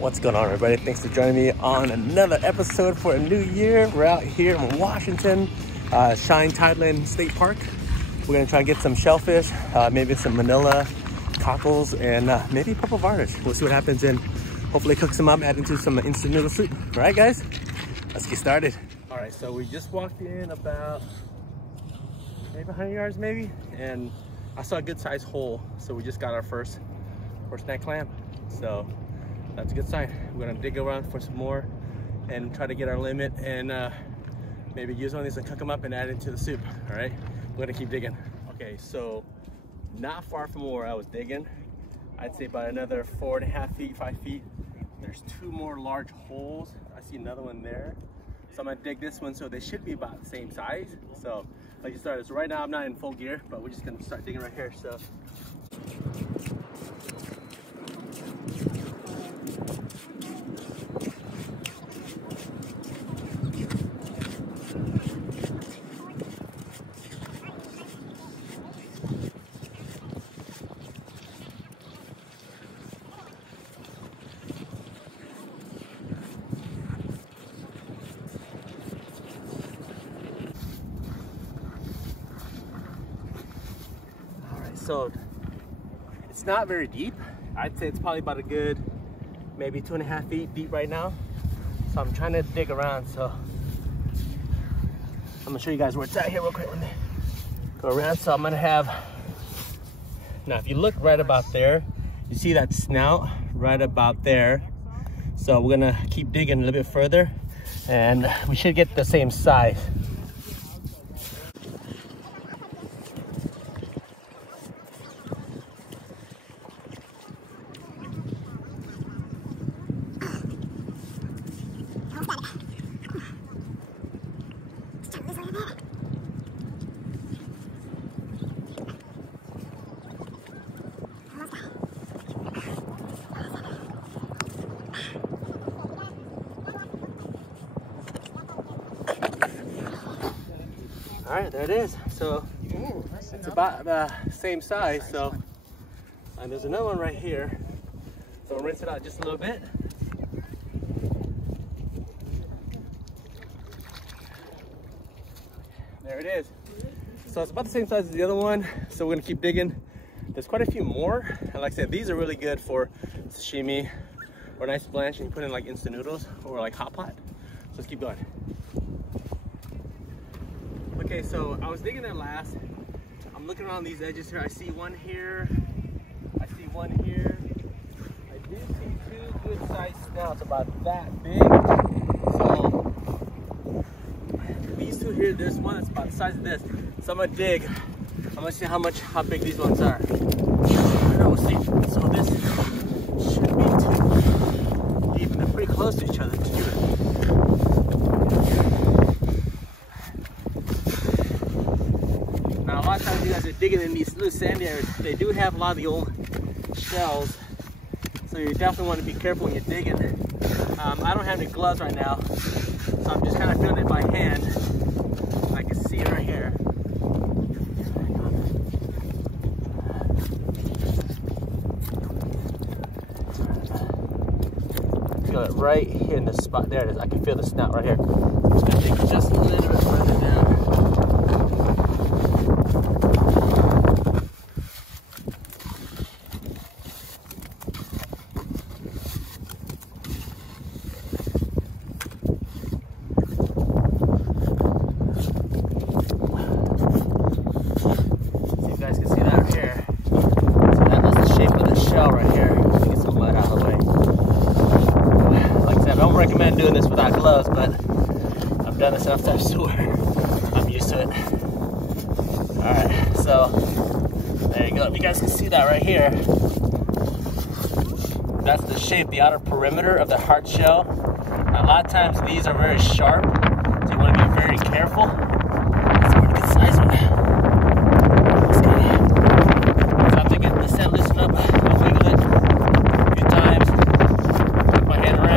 What's going on, everybody? Thanks for joining me on another episode for a new year. We're out here in Washington, Shine Tideland State Park. We're gonna try and get some shellfish, maybe some Manila cockles, and maybe purple varnish. We'll see what happens and hopefully cook some up, add into some instant noodle soup. All right, guys, let's get started. All right, so we just walked in about maybe 100 yards maybe, and I saw a good sized hole. So we just got our first night clam. So that's a good sign. We're gonna dig around for some more and try to get our limit and maybe use one of these and cook them up and add it to the soup. All right, we're gonna keep digging. Okay, so not far from where I was digging, I'd say about another 4.5 feet, 5 feet. There's two more large holes. I see another one there. So I'm gonna dig this one, so they should be about the same size. So let's get started. So right now I'm not in full gear, but we're just gonna start digging right here. So So it's not very deep. I'd say it's probably about a good maybe 2.5 feet deep right now. So I'm trying to dig around. So I'm gonna show you guys where it's at here real quick. Let me go around. So I'm gonna have, now if you look right about there, you see that snout right about there. So we're gonna keep digging a little bit further and we should get the same size. All right, there it is. So it's about the same size. So, and there's another one right here. So I'll rinse it out just a little bit. There it is. So it's about the same size as the other one. So we're gonna keep digging. There's quite a few more. And like I said, these are really good for sashimi or nice blanch and you put in like instant noodles or like hot pot. So let's keep going. Okay, so I was digging there last. I'm looking around these edges here. I see one here. I see one here. I do see two good sized snouts about that big. So these two here, there's one that's about the size of this. So I'm gonna dig. I'm gonna see how big these ones are. We'll see. So this should be too deep. They're pretty close to each other too. A lot of times you guys are digging in these little sandy areas. They do have a lot of the old shells, so you definitely want to be careful when you're digging. I don't have any gloves right now, so I'm just kind of feeling it by hand. I can see it right here. Feel it right here in the spot. There it is. I can feel the snout right here. I'm just going to dig just a little bit further down. Doing this without gloves, but I've done this enough times to where I'm used to it. All right, so there you go. If you guys can see that right here, that's the shape, the outer perimeter of the hard shell. Now, a lot of times these are very sharp, so you want to be very careful. That's a pretty good size one. Let's go. So I have to get the set loosened up, I'll wiggle it a few times, put my hand around.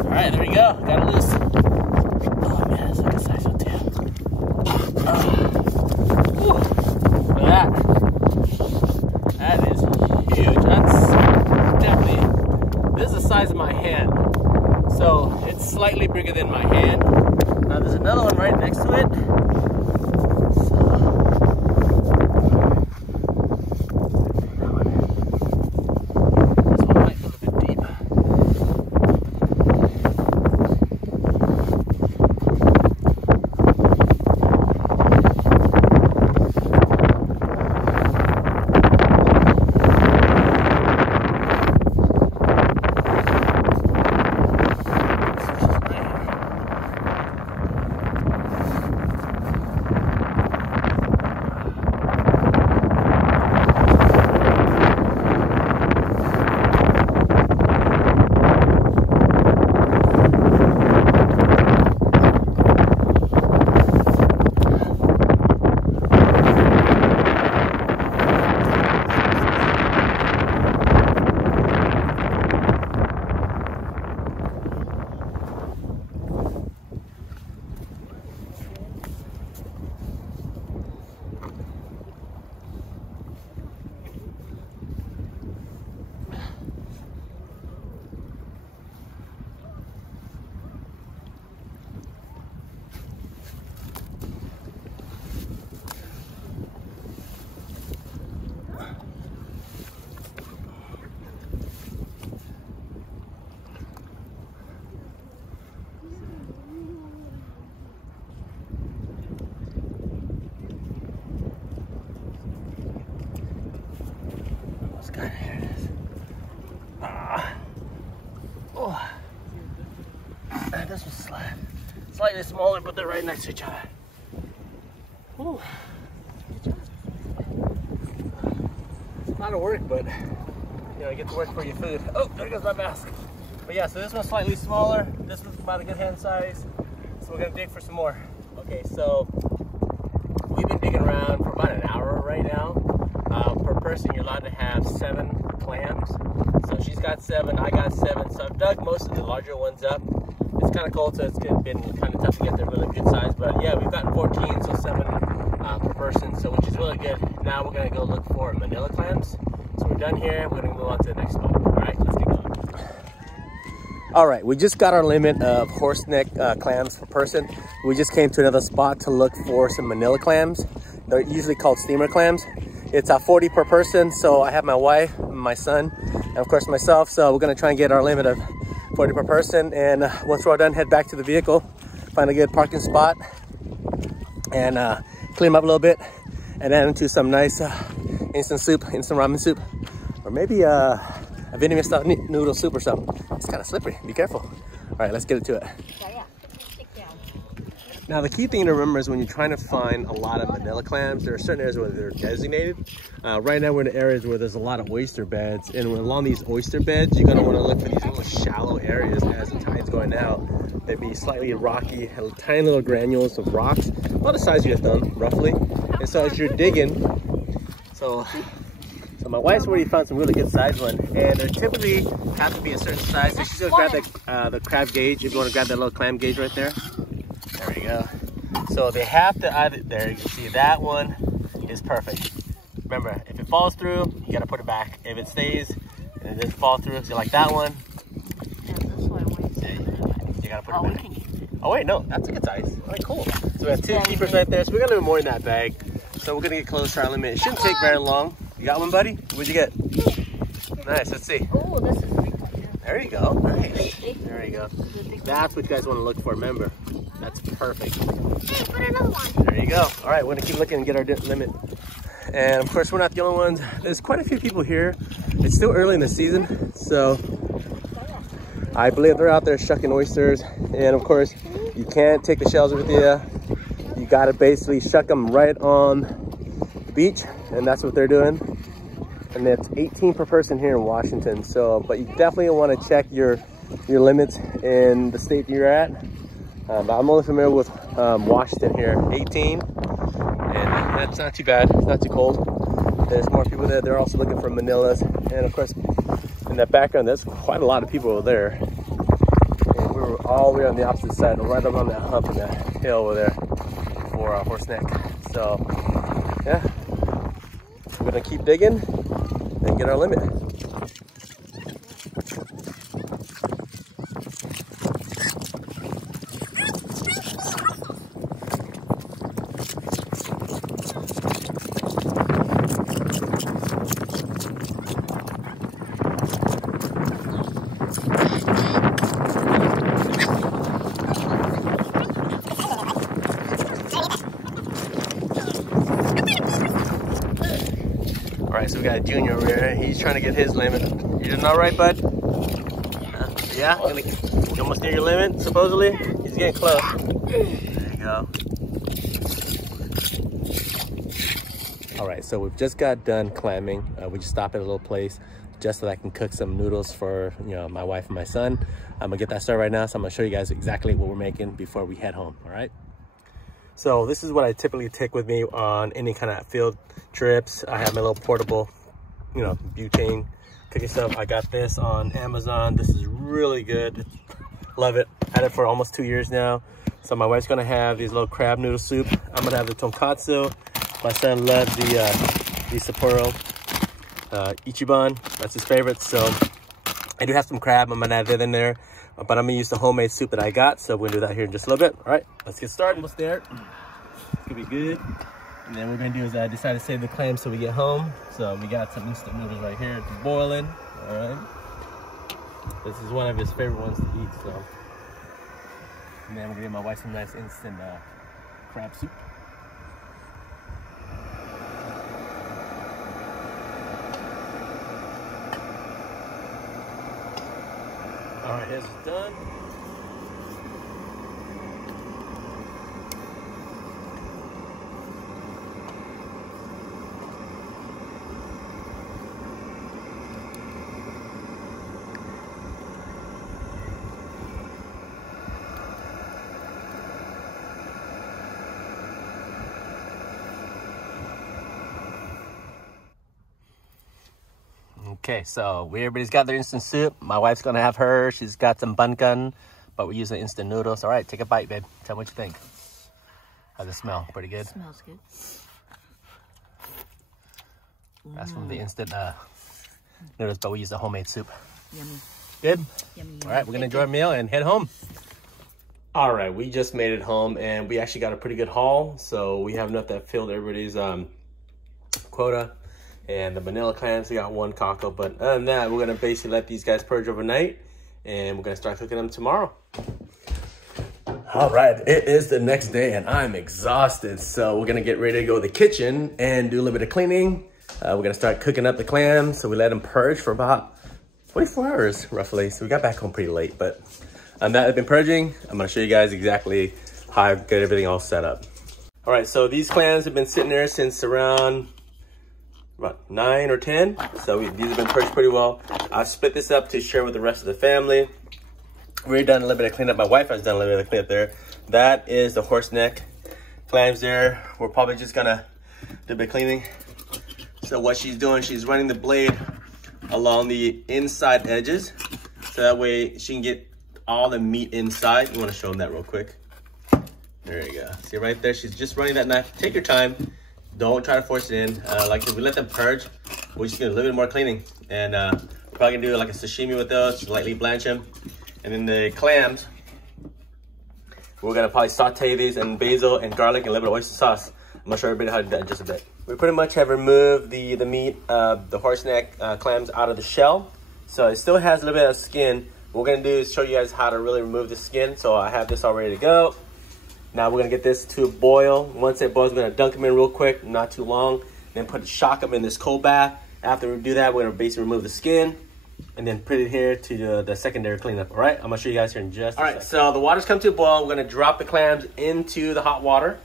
All right, there we go. Got it loose. Oh man, that's like a size of 10. Look at that. That is huge. That's It's slightly bigger than my hand. Now there's another one right next to it. Here it is. Oh. This was slightly smaller, but they're right next to each other. Ooh. A lot of work, but you know, you get to work for your food. Oh, there goes my mask. But yeah, so this one's slightly smaller. This one's about a good hand size. So we're gonna dig for some more. Okay, so we've been digging around for about an hour right now. Per person, you're allowed to have 7 clams. So she's got 7, I got 7. So I've dug most of the larger ones up. It's kind of cold, so it's been kind of tough to get the really good size. But yeah, we've gotten 14, so 7 per person, so which is really good. Now we're gonna go look for Manila clams. So we're done here. We're gonna move on to the next spot. All right, let's get going. All right, we just got our limit of horseneck clams per person. We just came to another spot to look for some Manila clams. They're usually called steamer clams. It's 40 per person, so I have my wife, my son, and of course myself. So we're gonna try and get our limit of 40 per person. And once we're all done, head back to the vehicle, find a good parking spot, and clean them up a little bit, and add into some nice instant ramen soup, or maybe a Vietnamese style noodle soup or something. It's kind of slippery, be careful. All right, let's get into it. Now, the key thing to remember is when you're trying to find a lot of Manila clams, there are certain areas where they're designated. Right now, we're in areas where there's a lot of oyster beds, and along these oyster beds, you're gonna wanna look for these little shallow areas as the tide's going out. They'd be slightly rocky, tiny little granules of rocks, about the size of your thumb, roughly. And so as you're digging, so my wife's already found some really good sized one, and they typically have to be a certain size. So she's gonna grab the crab gauge, if you wanna grab that little clam gauge right there. There we go. So they have to either, there you can see that one is perfect. Remember, if it falls through, you gotta put it back. If it stays and it doesn't fall through, so like that one, yeah, this one, you gotta put it back. Oh wait, no, that's a good size. All right, cool. So we have 2 keepers right there. So we're gonna do more in that bag. So we're gonna get close to our limit. It shouldn't take very long. You got one, buddy? What'd you get? Nice, let's see. Oh, this is a big one. There you go, nice. There you go. That's what you guys wanna look for, remember. That's perfect. Hey, put another one. There you go. All right, we're gonna keep looking and get our limit. And of course, we're not the only ones. There's quite a few people here. It's still early in the season, so I believe they're out there shucking oysters. And of course, you can't take the shells with you. You gotta basically shuck them right on the beach, and that's what they're doing. And it's 18 per person here in Washington. So, but you definitely wanna check your limits in the state you're at. But I'm only familiar with Washington here, 18, and that's not too bad. It's not too cold. There's more people there. They're also looking for Manilas, and of course, in that background, there's quite a lot of people over there. And we were all the way on the opposite side, right up on that hump in that hill over there for horseneck. So, yeah, we're gonna keep digging and get our limit. right, so we got Junior over here. He's trying to get his limit. You doing all right, bud? Yeah? You almost near your limit, supposedly? He's getting close. There you go. All right, so we've just got done clamming. We just stopped at a little place just so that I can cook some noodles for, you know, my wife and my son. I'm gonna get that started right now, so I'm gonna show you guys exactly what we're making before we head home, all right? So this is what I typically take with me on any kind of field trips. I have my little portable, you know, butane cooking stuff. I got this on Amazon. This is really good. Love it. Had it for almost 2 years now. So my wife's gonna have these little crab noodle soup. I'm gonna have the tonkatsu. My son loves the Sapporo Ichiban. That's his favorite. So I do have some crab. I'm gonna add that in there. But I'm gonna use the homemade soup that I got. So we're gonna do that here in just a little bit. All right, let's get started. Almost there. It's gonna be good. And then what we're gonna do is I decided to save the clams so we get home. So we got some instant noodles right here. It's boiling. All right. This is one of his favorite ones to eat. So, and then we're gonna give my wife some nice instant crab soup. All right, here's done. Okay, so everybody's got their instant soup. My wife's gonna have hers. She's got some bunkan, but we're using instant noodles. All right, take a bite, babe. Tell me what you think. How's it smell? Pretty good? Smells good. That's from the instant noodles, but we use the homemade soup. Yummy. Good? Yummy. All right, we're gonna enjoy our meal and head home. All right, we just made it home and we actually got a pretty good haul. So we have enough that filled everybody's quota. And the Manila clams, we got 1 cockle. But other than that, we're gonna basically let these guys purge overnight and we're gonna start cooking them tomorrow. All right, it is the next day and I'm exhausted. So we're gonna get ready to go to the kitchen and do a little bit of cleaning. We're gonna start cooking up the clams. So we let them purge for about 24 hours roughly. So we got back home pretty late, but on that I've been purging. I'm gonna show you guys exactly how I get everything all set up. All right, so these clams have been sitting there since around about 9 or 10. So these have been purged pretty well. I split this up to share with the rest of the family. We've done a little bit of cleanup. My wife has done a little bit of cleanup there. That is the horse neck clams there. We're probably just gonna do a bit of cleaning. So what she's doing, she's running the blade along the inside edges. So that way she can get all the meat inside. You wanna show them that real quick. There you go. See right there, she's just running that knife. Take your time. Don't try to force it in. Like if we let them purge, we're just gonna do a little bit more cleaning. And we're probably gonna do like a sashimi with those, just lightly blanch them. And then the clams, we're gonna probably saute these in basil and garlic and a little bit of oyster sauce. I'm gonna show everybody how to do that in just a bit. We pretty much have removed the meat, the horse neck clams out of the shell. So it still has a little bit of skin. What we're gonna do is show you guys how to really remove the skin. So I have this all ready to go. Now we're gonna get this to a boil. Once it boils, we're gonna dunk them in real quick, not too long. Then shock them in this cold bath. After we do that, we're gonna basically remove the skin and then put it here to the secondary cleanup, all right? I'm gonna show you guys here in just a second. All right, so the water's come to a boil. We're gonna drop the clams into the hot water.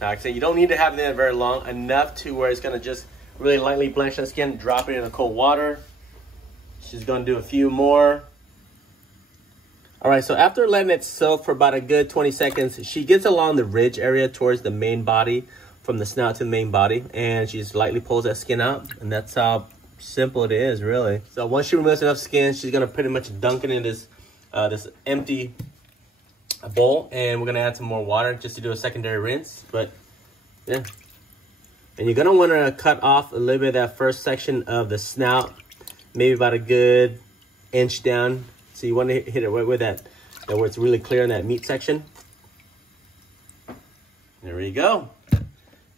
Now, like I said, you don't need to have it in there very long, enough to where it's gonna just really lightly blanch the skin. Drop it in the cold water. She's gonna do a few more. All right, so after letting it soak for about a good 20 seconds, she gets along the ridge area towards the main body, from the snout to the main body, and she just lightly pulls that skin out, and that's how simple it is, really. So once she removes enough skin, she's gonna pretty much dunk it in this this empty bowl, and we're gonna add some more water just to do a secondary rinse. But yeah, and you're gonna want to cut off a little bit of that first section of the snout, maybe about a good inch down. So you want to hit it right with that where it's really clear in that meat section. There we go.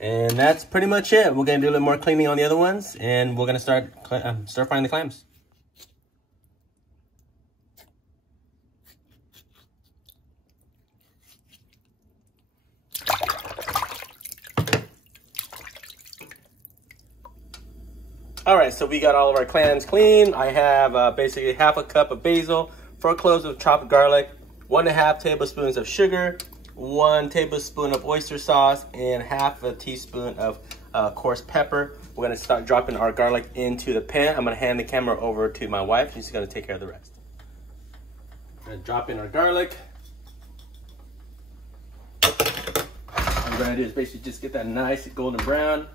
And that's pretty much it. We're gonna do a little more cleaning on the other ones, and we're gonna start frying the clams. All right, so we got all of our clams clean. I have basically half a cup of basil, 4 cloves of chopped garlic, 1.5 tablespoons of sugar, 1 tablespoon of oyster sauce, and half a teaspoon of coarse pepper. We're gonna start dropping our garlic into the pan. I'm gonna hand the camera over to my wife. She's gonna take care of the rest. We're gonna drop in our garlic. What we're gonna do is basically just get that nice golden brown.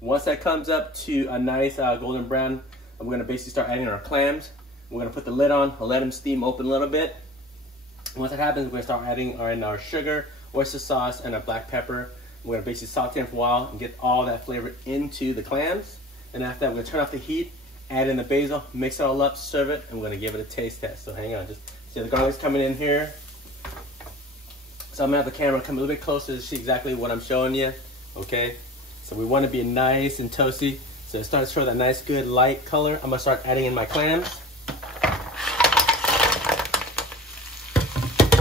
Once that comes up to a nice golden brown, we're gonna basically start adding our clams. We're gonna put the lid on, let them steam open a little bit. Once that happens, we're gonna start adding our sugar, oyster sauce, and our black pepper. We're gonna basically saute them for a while and get all that flavor into the clams. And after that, we're gonna turn off the heat, add in the basil, mix it all up, serve it, and we're gonna give it a taste test. So hang on, just see the garlic's coming in here. So I'm gonna have the camera come a little bit closer to see exactly what I'm showing you, okay? So we want to be nice and toasty. So it starts to show that nice, good, light color. I'm gonna start adding in my clams.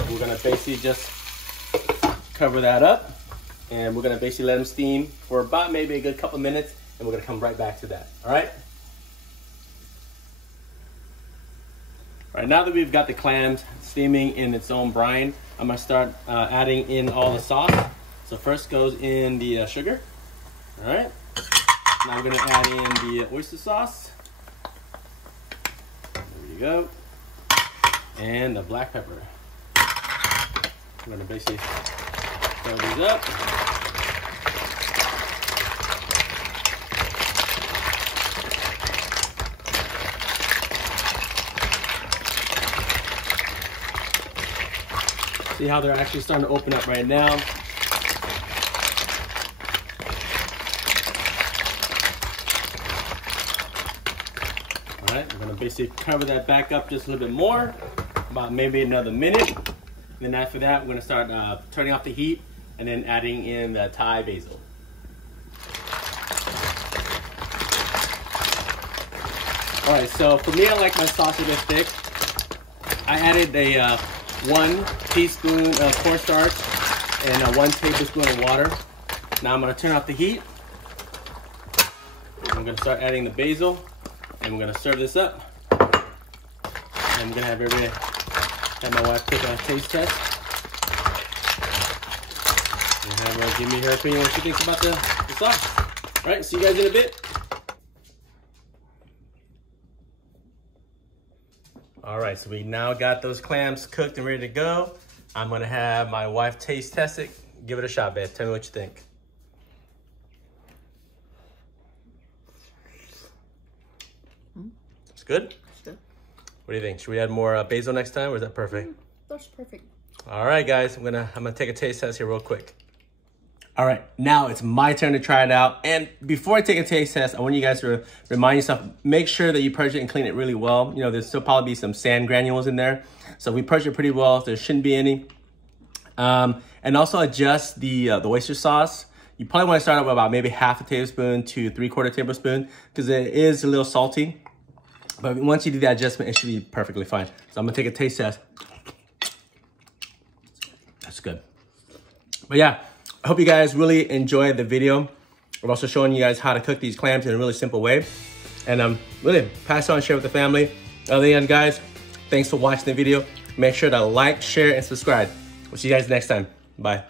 We're gonna basically just cover that up. And we're gonna basically let them steam for about maybe a good couple minutes. And we're gonna come right back to that, all right? All right, now that we've got the clams steaming in its own brine, I'm gonna start adding in all the sauce. So first goes in the sugar. All right, now we're gonna add in the oyster sauce. There you go. And the black pepper. I'm gonna basically throw these up. See how they're actually starting to open up right now. All right, we're gonna basically cover that back up just a little bit more, about maybe another minute. And then after that, we're gonna start turning off the heat and then adding in the Thai basil. All right, so for me, I like my sauce a bit thick. I added a 1 teaspoon of cornstarch and 1 tablespoon of water. Now I'm gonna turn off the heat. I'm gonna start adding the basil, and we're gonna serve this up. And I'm gonna have my wife take a taste test. And have her give me her opinion what she thinks about the sauce. All right, see you guys in a bit. All right, so we now got those clams cooked and ready to go. I'm gonna have my wife taste test it. Give it a shot, babe. Tell me what you think. It's good? It's good. What do you think? Should we add more basil next time, or is that perfect? That's perfect. All right, guys, I'm gonna take a taste test here real quick. All right, now it's my turn to try it out. And before I take a taste test, I want you guys to remind yourself, make sure that you purge it and clean it really well. You know, there's still probably be some sand granules in there. So we purge it pretty well, there shouldn't be any. And also adjust the oyster sauce. You probably want to start out with about maybe half a tablespoon to 3/4 tablespoon, because it is a little salty. But once you do that adjustment, it should be perfectly fine. So I'm gonna take a taste test. That's good. But yeah, I hope you guys really enjoyed the video. We're also showing you guys how to cook these clams in a really simple way. And really pass on and share with the family. Other than guys, thanks for watching the video. Make sure to like, share, and subscribe. We'll see you guys next time. Bye.